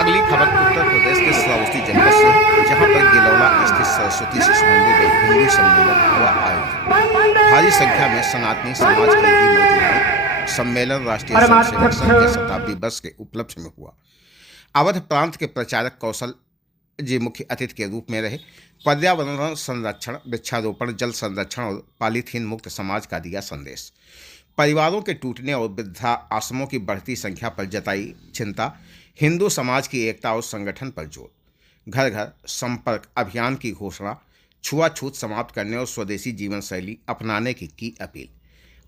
अगली खबर उत्तर प्रदेश के श्रावस्ती जनपद से, जहां पर गिलौला स्थित सरस्वती शिशु मंदिर में हिंदू सम्मेलन हुआ आयोजित। भारी संख्या में सनातनी समाज के भी मौजूद थे। सम्मेलन राष्ट्रीय स्वयंसेवक संघ के शताब्दी वर्ष के उपलक्ष्य में हुआ। अवध प्रांत के प्रचारक कौशल जी मुख्य अतिथि के रूप में रहे। पर्यावरण संरक्षण, वृक्षारोपण, जल संरक्षण और पॉलीथीन मुक्त समाज का दिया संदेश। परिवारों के टूटने और वृद्धा आश्रमों की बढ़ती संख्या पर जताई चिंता। हिंदू समाज की एकता और संगठन पर जोर। घर घर संपर्क अभियान की घोषणा। छुआछूत समाप्त करने और स्वदेशी जीवन शैली अपनाने की अपील।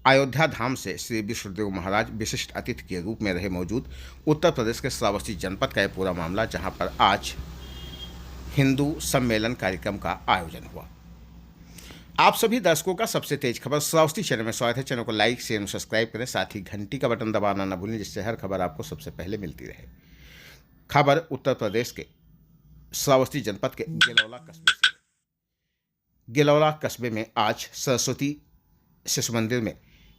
अयोध्या धाम से श्री विष्णुदेव महाराज विशिष्ट अतिथि के रूप में रहे मौजूद। उत्तर प्रदेश के श्रावस्ती जनपद का यह पूरा मामला, जहां पर आज हिंदू सम्मेलन कार्यक्रम का आयोजन हुआ। आप सभी दर्शकों का सबसे तेज खबर श्रावस्ती चैनल में स्वागत है। चैनल को लाइक, शेयर और सब्सक्राइब करें, साथ ही घंटी का बटन दबाना न भूलें, जिससे हर खबर आपको सबसे पहले मिलती रहे। खबर उत्तर प्रदेश के श्रावस्ती जनपद के गिलौला कस्बे से। गिलौला कस्बे में आज सरस्वती शिशु मंदिर में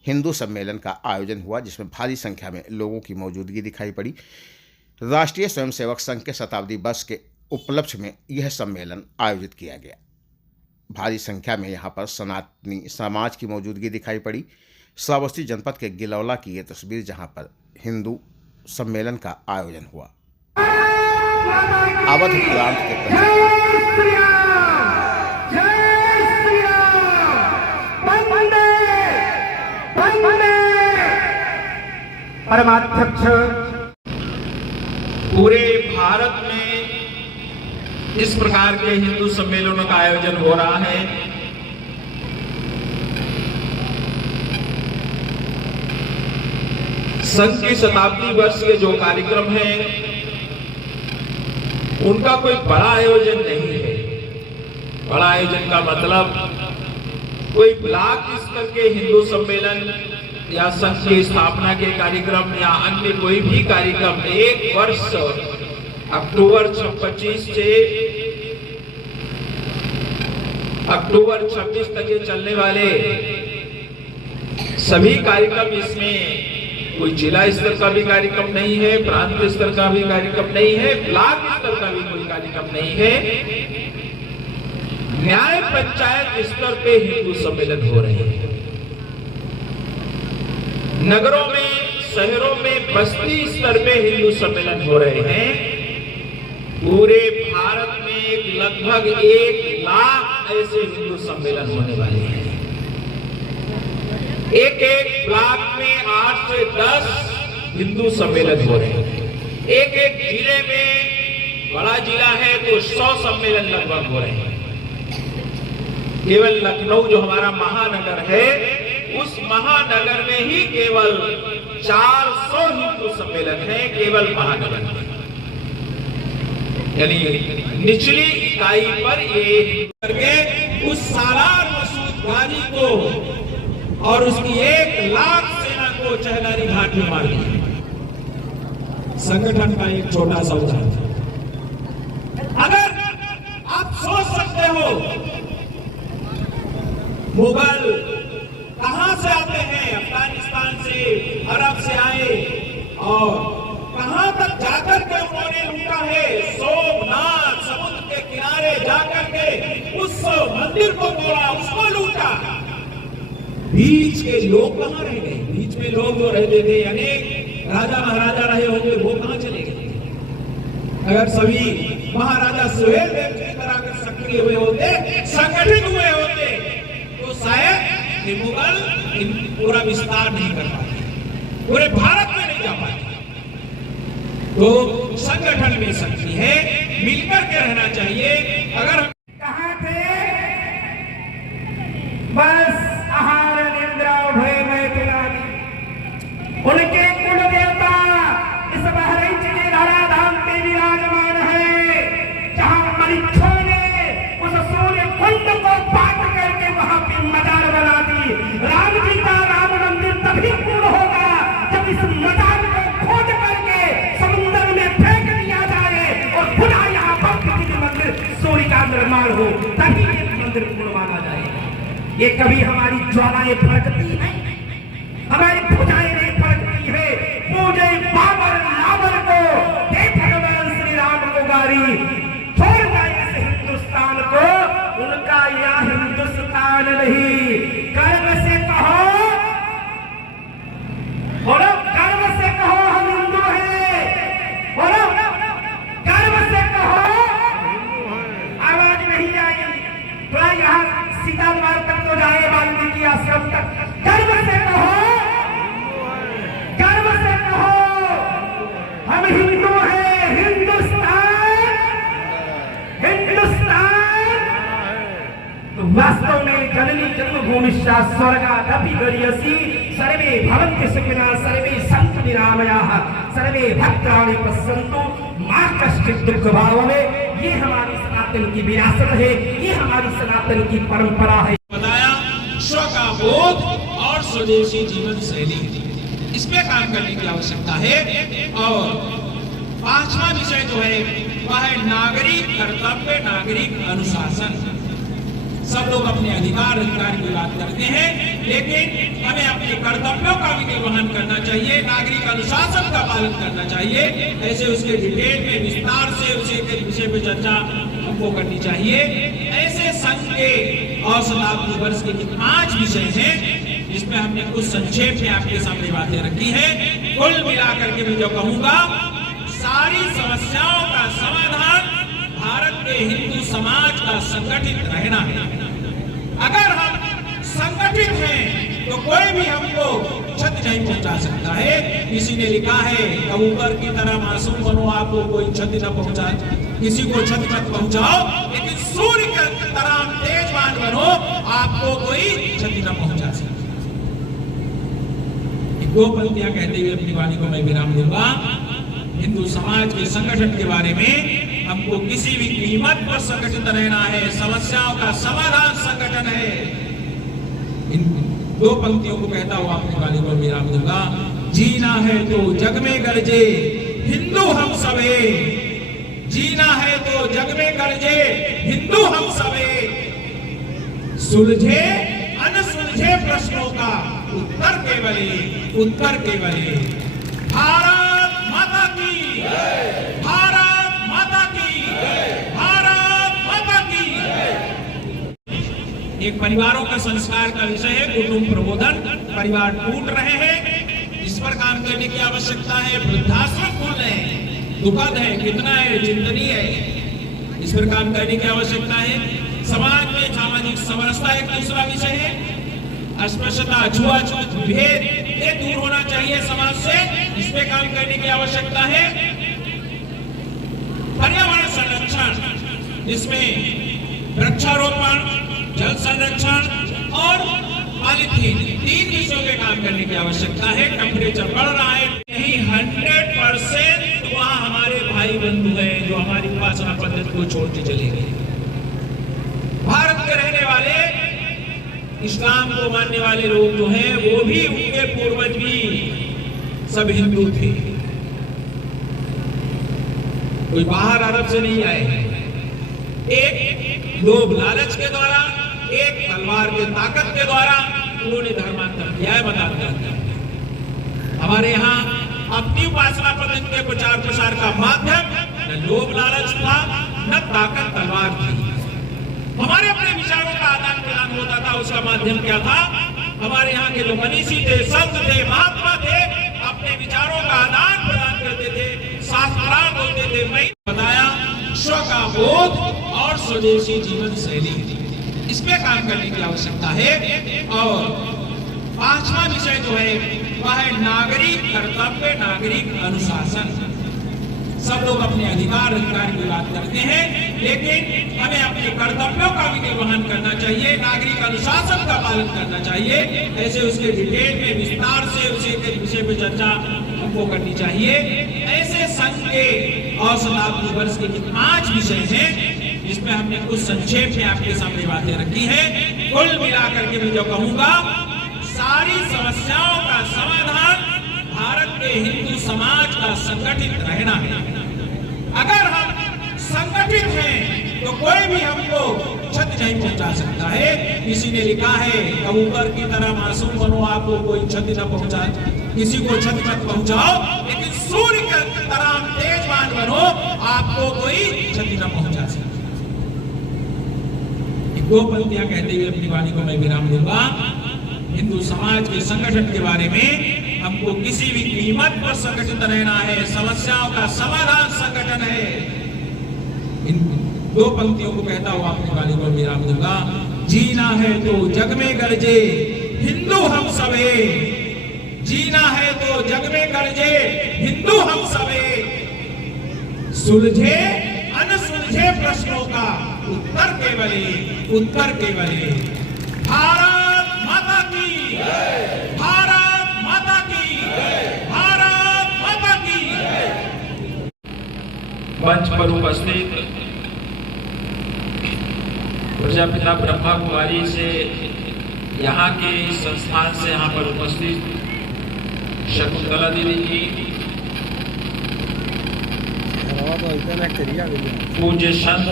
हिंदू सम्मेलन का आयोजन हुआ, जिसमें भारी संख्या में लोगों की मौजूदगी दिखाई पड़ी। राष्ट्रीय स्वयंसेवक संघ के शताब्दी वर्ष के उपलक्ष्य में यह सम्मेलन आयोजित किया गया। भारी संख्या में यहाँ पर सनातनी समाज की मौजूदगी दिखाई पड़ी। श्रावस्ती जनपद के गिलौला की यह तस्वीर, जहाँ पर हिंदू सम्मेलन का आयोजन हुआ। अवध प्रांत के परमाध्यक्ष पूरे भारत में इस प्रकार के हिंदू सम्मेलनों का आयोजन हो रहा है। संघ की शताब्दी वर्ष के जो कार्यक्रम है, उनका कोई बड़ा आयोजन नहीं है। बड़ा आयोजन का मतलब कोई ब्लॉक स्तर के हिंदू सम्मेलन या संघ की स्थापना के कार्यक्रम या अन्य कोई भी कार्यक्रम एक वर्ष अक्टूबर 25 से अक्टूबर 26 तक ये चलने वाले सभी कार्यक्रम, इसमें कोई जिला स्तर का भी कार्यक्रम नहीं है, प्रांत स्तर का भी कार्यक्रम नहीं है, ब्लॉक स्तर का भी कोई कार्यक्रम नहीं है। न्याय पंचायत स्तर पे हिंदू सम्मेलन हो रहे हैं। नगरों में, शहरों में, बस्ती स्तर पे हिंदू सम्मेलन हो रहे हैं। पूरे भारत में लगभग 1 लाख ऐसे हिंदू सम्मेलन होने वाले हैं। एक ब्लॉक में 8 से 10 हिंदू सम्मेलन हो रहे हैं। एक जिले में, बड़ा जिला है तो 100 सम्मेलन लगभग हो रहे हैं। केवल लखनऊ जो हमारा महानगर है, उस महानगर में ही केवल 400 हिंदू सम्मेलन है, केवल महानगर में। यानी निचली इकाई पर ये करके उस सालार मसूद गाजी को और उसकी 1 लाख सेना को चहलारी घाट में मार दिया। संगठन का एक छोटा सा उदाहरण। अगर आप सोच सकते हो मुगल कहां से आते हैं, अफगानिस्तान से, अरब से आए और कहां तक जाकर के उन्होंने लूटा है। सोमनाथ समुद्र के किनारे जाकर के उस मंदिर को तोड़ा, उसको लूटा। बीच के लोग कहां रह गए? बीच में लोग जो रहते थे, अनेक राजा महाराजा रहे होंगे, वो कहां चले गए? अगर सभी महाराजा सुहेलदेव की तरह सक्रिय हुए होते, संगठित हुए होते, तो शायद ये मुगल पूरा विस्तार नहीं कर पाते, पूरे भारत में नहीं जा पाते। तो संगठन में शक्ति है, मिलकर के रहना चाहिए। अगर कहां थे? बस आहार निद्रा भय में पिलानी। उनके कुल देवता इस बहरीन के धराधाम पे विराजमान है, जहां मरीचों ने उस सूर्य कुंड को पाट करके वहां पे मजार बना दी। राम जी का राम मंदिर तभी पूर्ण होगा जब इस मजार को खोज करके समुद्र में फेंक दिया जाए और पुनः यहाँ भक्त जी मंदिर सूर्य का निर्माण हो, तभी ये मंदिर पूर्ण माना जाएगा। ये कभी हमारी ज्वालाएं भड़कती है, हमारी भुजाएं नहीं भड़कती है। पूजे बाबर लाबर को, हे भगवान श्री हमारी छोड़ना इस हिंदुस्तान को, उनका यह हिंदुस्तान नहीं। गर्व से कहो, बोलो गर्व से कहो हम हिंदू हैं, बोलो गर्व से कहो। आवाज नहीं आई, थोड़ा यहाँ सीता द्वार तक तो जाए, वाल्मीकि आश्रम तक। गर्व से कहो, गर्व से कहो हम हिंदू हैं। हिंदुस्तान, हिंदुस्तान तो वास्तव में जननी जन्मभूमिश्च स्वर्गादपि गरीयसी। सर्वे भवन्ति सुखिनः सर्वे सन्तु निरामयाः सर्वे भद्राणि पश्यन्तु मा कश्चित् दुःखभाग्। ये हमारी सनातन की विरासत है, ये हमारी सनातन की परंपरा है। बताया स्व का बोध और स्वदेशी जीवन शैली, इसमें काम करने की आवश्यकता है। और पांचवा विषय जो है वह है नागरिक कर्तव्य, नागरिक अनुशासन। सब लोग अपने अधिकार की बात करते हैं, लेकिन हमें अपने कर्तव्यों का भी निर्वहन करना चाहिए, नागरिक अनुशासन का पालन करना चाहिए। ऐसे उसके डिटेल में विस्तार से उसे के विषय पर चर्चा हमको करनी चाहिए। ऐसे संघ के और शताब्दी वर्ष के 5 विषय हैं, जिसमें हमने कुछ संक्षेप में आपके सामने बातें रखी है। कुल मिलाकर के मैं जो कहूंगा, सारी समस्याओं का समाधान भारत के हिंदू समाज का संगठित रहना है। अगर हम संगठित हैं तो कोई भी हमको क्षति नहीं पहुंचा सकता है। किसी ने लिखा है, कबूतर की तरह मासूम बनो, आपको कोई क्षति न पहुंचाए, किसी को क्षति मत पहुंचाओ, लेकिन सूर्य की तरह तेजवान बनो, आपको कोई क्षति न पहुंचा सके। 2 पंक्तियां कहते हुए अपनी वाणी को मैं विराम दूंगा। हिंदू समाज के संगठन के बारे में हमको किसी भी कीमत पर संगठित रहना है, समस्याओं का समाधान संगठन है। इन 2 पंक्तियों को कहता हुआ अपनी वाणी को विराम दूंगा। जीना है तो जग में गरजे हिंदू हम सबे, जीना है तो जग में गरजे हिंदू हम सबे, सुलझे अनसुलझे प्रश्नों का उत्तर केवल एक, उत्तर केवल एक। भारत माता की, भारत माता की, भारत माता की। एक परिवारों का संस्कार का विषय है कुटुंब प्रबोधन। परिवार टूट रहे हैं, इस पर काम करने की आवश्यकता है। वृद्धाश्रम खुल रहे हैं, दुखद है, कितना है, चिंतनीय है, इस पर काम करने की आवश्यकता है। समाज में सामाजिक समरसता एक दूसरा विषय है। अस्पृश्यता, छुआछूत, भेद ये दूर होना चाहिए समाज से, इस पे काम करने की आवश्यकता है। पर्यावरण संरक्षण, जिसमें वृक्षारोपण, जल संरक्षण और पॉलीथीन, 3 विषयों पे काम करने की आवश्यकता है। टेम्परेचर बढ़ रहा है, यही 100% वहाँ हमारे भाई बंधु हैं जो हमारी उपासना पद्धति को छोड़ के चले गए। भारत के रहने वाले, इस्लाम को मानने वाले लोग जो हैं, वो भी, उनके पूर्वज भी सब हिंदू थे, कोई बाहर अरब से नहीं आए हैं। एक लोभ लालच के द्वारा, एक तलवार के ताकत के द्वारा उन्होंने धर्मांतर किया है। बताते हमारे यहाँ अपनी उपासना पद्धति के प्रचार प्रसार का माध्यम न लोभ लालच था, न ताकत तलवार थी। हमारे अपने विचारों का आदान प्रदान होता था, उसका माध्यम क्या था? हमारे यहाँ के जो मनीषी थे, संत थे, महात्मा थे, अपने विचारों का आदान प्रदान करते थे, शास्त्रार्थ होते थे। मैं बताया स्व का बोध और स्वदेशी जीवन शैली, इसमें काम करने की आवश्यकता है। और 5वां विषय जो है वह है नागरिक कर्तव्य, नागरिक अनुशासन। सब लोग अपने अधिकार की बात करते हैं, लेकिन हमें अपने कर्तव्यों का भी निर्वहन करना चाहिए, नागरिक अनुशासन का पालन करना चाहिए। ऐसे उसके डिटेल में विस्तार से उसे के विषय पर चर्चा हमको करनी चाहिए। ऐसे संघ के और शताब्दी वर्ष के 5 विषय हैं, जिसमें हमने कुछ संक्षेप में आपके सामने बातें रखी है। कुल मिलाकर के मैं जो कहूंगा, सारी समस्याओं का समाधान भारत के हिंदू समाज का संगठित रहना है। अगर हम संगठित हैं तो कोई भी हमको क्षति नहीं पहुंचा सकता है। किसी ने लिखा है, कबूतर की तरह मासूम बनो, आपको कोई क्षति न पहुंचाए, किसी को क्षति मत पहुंचाओ, लेकिन सूर्य की तरह तेजवान बनो, आपको कोई क्षति न पहुंचा सके। दो पंक्तियां कहते हुए अपनी वाणी को मैं विराम दूंगा। हिंदू समाज के संगठन के बारे में हमको किसी भी कीमत पर संगठित रहना है, समस्याओं का समाधान संगठन है। इन दो पंक्तियों को कहता हुआ अपनी वाणी को विराम दूंगा। जीना है तो जग में गरजे हिंदू हम सबे, जीना है तो जग में गरजे हिंदू हम सबे, सुलझे अनसुलझे प्रश्नों का उत्तर केवल एक, उत्तर केवल एक। भारत माता की, भारत माता की, भारत माता की। मंच पर उपस्थित प्रजापिता ब्रह्मा कुमारी से, यहाँ के संस्थान से यहाँ पर उपस्थित शकुंतला दीदी जी, पूज्य संत